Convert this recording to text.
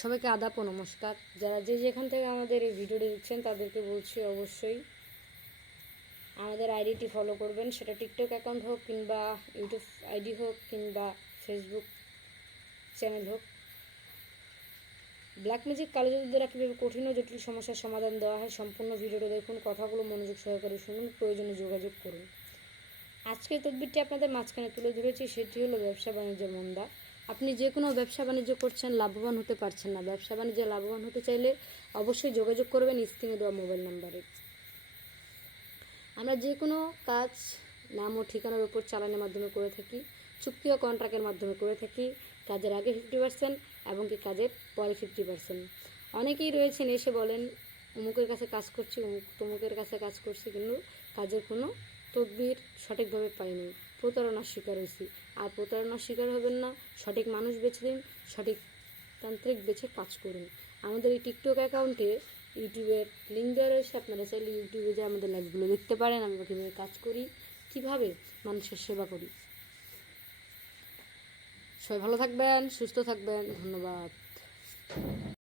সবাইকে আদাব ও নমস্কার। যারা যে যেখান থেকে আমাদের এই ভিডিওটি দেখছেন তাদেরকে বলছি অবশ্যই আমাদের আইডিটি ফলো করবেন। সেটা টিকটক অ্যাকাউন্ট হোক কিংবা ইউটিউব আইডি হোক কিংবা ফেসবুক চ্যানেল হোক। ব্ল্যাক ম্যাজিক কালো জাদু দ্বারা কীভাবে কঠিন ও জটিল সমস্যার সমাধান দেওয়া হয়, সম্পূর্ণ ভিডিওটা দেখুন, কথাগুলো মনোযোগ সহকারে শুনুন, প্রয়োজনে যোগাযোগ করুন। আজকের তদবিরটি আপনাদের মাঝখানে তুলে ধরেছি, সেটি হলো ব্যবসা বাণিজ্যের মন্দা। আপনি যে কোনো ব্যবসা বাণিজ্য করছেন, লাভবান হতে পারছেন না। ব্যবসা বাণিজ্যে লাভবান হতে চাইলে অবশ্যই যোগাযোগ করবেন স্ক্রিনে দেওয়া মোবাইল নাম্বারে। আমরা যে কোনো কাজ নাম ও ঠিকানার উপর চালানের মাধ্যমে করে থাকি, চুক্তি ও কন্ট্রাক্টের মাধ্যমে করে থাকি। কাজের আগে 50% এবং কি কাজের পরে 50%। অনেকেই রয়েছেন এসে বলেন অমুকের কাছে কাজ করছি, তমুকের কাছে কাজ করছি, কিন্তু কাজের কোনো তদবির সঠিকভাবে পাইনি, প্রতারণার শিকার হয়েছি। আর প্রতারণার শিকার হবেন না, সঠিক মানুষ বেছে দিন, সঠিক তান্ত্রিক বেছে কাজ করুন। আমাদের এই টিকটক অ্যাকাউন্টে ইউটিউবের লিঙ্ক দেওয়া রয়েছে, আপনারা চাইলে ইউটিউবে যে আমাদের লাইভগুলো দেখতে পারেন, আমরা কীভাবে কাজ করি, কীভাবে মানুষের সেবা করি। সবাই ভালো থাকবেন, সুস্থ থাকবেন, ধন্যবাদ।